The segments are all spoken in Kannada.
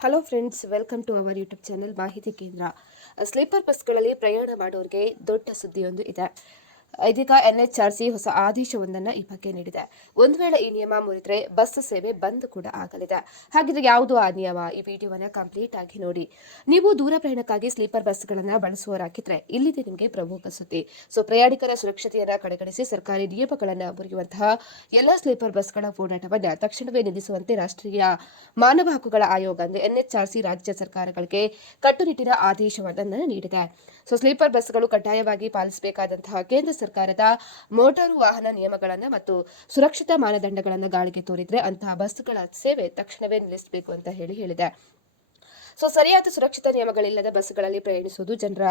Hello friends welcome to our YouTube channel Mahiti Kendra sleeper ಬಸ್ಗಳಲ್ಲಿ ಪ್ರಯಾಣ ಮಾಡೋರಿಗೆ ದೊಡ್ಡ ಸುದ್ದಿಯೊಂದು ಇದೆ. ಇದೀಗ ಎನ್ ಎಚ್ ಆರ್ ಸಿ ಹೊಸ ಆದೇಶವೊಂದನ್ನು ಈ ಬಗ್ಗೆ ನೀಡಿದೆ. ಒಂದು ವೇಳೆ ಈ ನಿಯಮ ಮುರಿದ್ರೆ ಬಸ್ ಸೇವೆ ಬಂದ್ ಕೂಡ ಆಗಲಿದೆ. ಹಾಗಿದ್ರೆ ಯಾವುದು ಆ ನಿಯಮ? ಈ ವಿಡಿಯೋವನ್ನ ಕಂಪ್ಲೀಟ್ ಆಗಿ ನೋಡಿ. ನೀವು ದೂರ ಪ್ರಯಾಣಕ್ಕಾಗಿ ಸ್ಲೀಪರ್ ಬಸ್ಗಳನ್ನು ಬಳಸುವರಾಗಿದ್ರೆ ಇಲ್ಲಿದೆ ನಿಮಗೆ ಪ್ರಮುಖ ಸುದ್ದಿ. ಸೊ, ಪ್ರಯಾಣಿಕರ ಸುರಕ್ಷತೆಯನ್ನ ಕಡೆಗಣಿಸಿ ಸರ್ಕಾರಿ ನಿಯಮಗಳನ್ನು ಮುರಿಯುವಂತಹ ಎಲ್ಲ ಸ್ಲೀಪರ್ ಬಸ್ಗಳ ಓಡಾಟವನ್ನು ತಕ್ಷಣವೇ ನಿಲ್ಲಿಸುವಂತೆ ರಾಷ್ಟ್ರೀಯ ಮಾನವ ಹಕ್ಕುಗಳ ಆಯೋಗ, ಅಂದ್ರೆ ಎನ್ಎಚ್ಆರ್ಸಿ ರಾಜ್ಯ ಸರ್ಕಾರಗಳಿಗೆ ಕಟ್ಟುನಿಟ್ಟಿನ ಆದೇಶವನ್ನು ನೀಡಿದೆ. ಸೊ, ಸ್ಲೀಪರ್ ಬಸ್ಗಳು ಕಡ್ಡಾಯವಾಗಿ ಪಾಲಿಸಬೇಕಾದಂತಹ ಕೇಂದ್ರ ಸರ್ಕಾರದ ಮೋಟಾರು ವಾಹನ ನಿಯಮಗಳನ್ನು ಮತ್ತು ಸುರಕ್ಷತಾ ಮಾನದಂಡಗಳನ್ನು ಗಾಳಿಗೆ ತೋರಿದ್ರೆ ಅಂತಹ ಬಸ್ಗಳ ಸೇವೆ ತಕ್ಷಣವೇ ನಿಲ್ಲಿಸಬೇಕು ಅಂತ ಹೇಳಿ ಹೇಳಿದೆ. ಸೊ ಸರಿಯಾದ ಸುರಕ್ಷತಾ ನಿಯಮಗಳಿಲ್ಲದ ಬಸ್ಗಳಲ್ಲಿ ಪ್ರಯಾಣಿಸುವುದು ಜನರ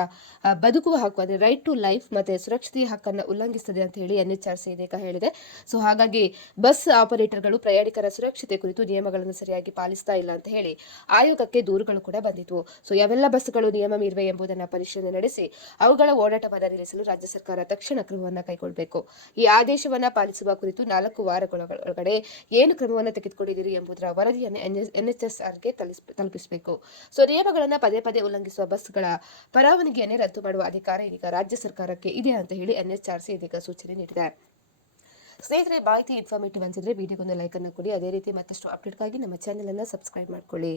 ಬದುಕುವ ಹಕ್ಕು. ಅಂದರೆ ರೈಟ್ ಟು ಲೈಫ್ ಮತ್ತು ಸುರಕ್ಷತೆಯ ಹಕ್ಕನ್ನು ಉಲ್ಲಂಘಿಸುತ್ತದೆ ಅಂತ ಹೇಳಿ ಎನ್ ಎಚ್ ಆರ್ ಸಿ ಇದೀಗ ಹೇಳಿದೆ. ಸೊ ಹಾಗಾಗಿ ಬಸ್ ಆಪರೇಟರ್ಗಳು ಪ್ರಯಾಣಿಕರ ಸುರಕ್ಷತೆ ಕುರಿತು ನಿಯಮಗಳನ್ನು ಸರಿಯಾಗಿ ಪಾಲಿಸ್ತಾ ಇಲ್ಲ ಅಂತ ಹೇಳಿ ಆಯೋಗಕ್ಕೆ ದೂರುಗಳು ಕೂಡ ಬಂದಿತ್ತು ಸೊ ಯಾವೆಲ್ಲ ಬಸ್ಗಳು ನಿಯಮ ಮೀರಿವೆ ಎಂಬುದನ್ನು ಪರಿಶೀಲನೆ ನಡೆಸಿ ಅವುಗಳ ಓಡಾಟವನ್ನು ನಿಲ್ಲಿಸಲು ರಾಜ್ಯ ಸರ್ಕಾರ ತಕ್ಷಣ ಕ್ರಮವನ್ನು ಕೈಗೊಳ್ಳಬೇಕು. ಈ ಆದೇಶವನ್ನು ಪಾಲಿಸುವ ಕುರಿತು ನಾಲ್ಕು ವಾರಗಳೊಳಗಡೆ ಏನು ಕ್ರಮವನ್ನು ತೆಗೆದುಕೊಂಡಿದ್ದೀರಿ ಎಂಬುದರ ವರದಿಯನ್ನು ಎನ್ ಎಚ್ ಎನ್ಎಚ್ಎಸ್ಆರ್ಗೆ ತಲುಪಿಸಬೇಕು. ಸೊ ನಿಯಮಗಳನ್ನು ಪದೇ ಪದೇ ಉಲ್ಲಂಘಿಸುವ ಬಸ್ಗಳ ಪರವಾನಗಿಯನ್ನೇ ರದ್ದು ಮಾಡುವ ಅಧಿಕಾರ ಇದೀಗ ರಾಜ್ಯ ಸರ್ಕಾರಕ್ಕೆ ಇದೆ ಅಂತ ಹೇಳಿ ಎನ್ಎಚ್ಆರ್ಸಿ ಇದೀಗ ಸೂಚನೆ ನೀಡಿದೆ. ಸ್ನೇಹಿತರೆ, ಮಾಹಿತಿ, ಇನ್ಫಾರ್ಮೇಟಿವ್ ಅನ್ಸಿದ್ರೆ ವಿಡಿಯೋಗೊಂದು ಲೈಕ್ ಅನ್ನು ಕೊಡಿ. ಅದೇ ರೀತಿ ಮತ್ತಷ್ಟು ಅಪ್ಡೇಟ್ಗಾಗಿ ನಮ್ಮ ಚಾನೆಲ್ ಅನ್ನು ಸಬ್ಸ್ಕ್ರೈಬ್ ಮಾಡ್ಕೊಳ್ಳಿ.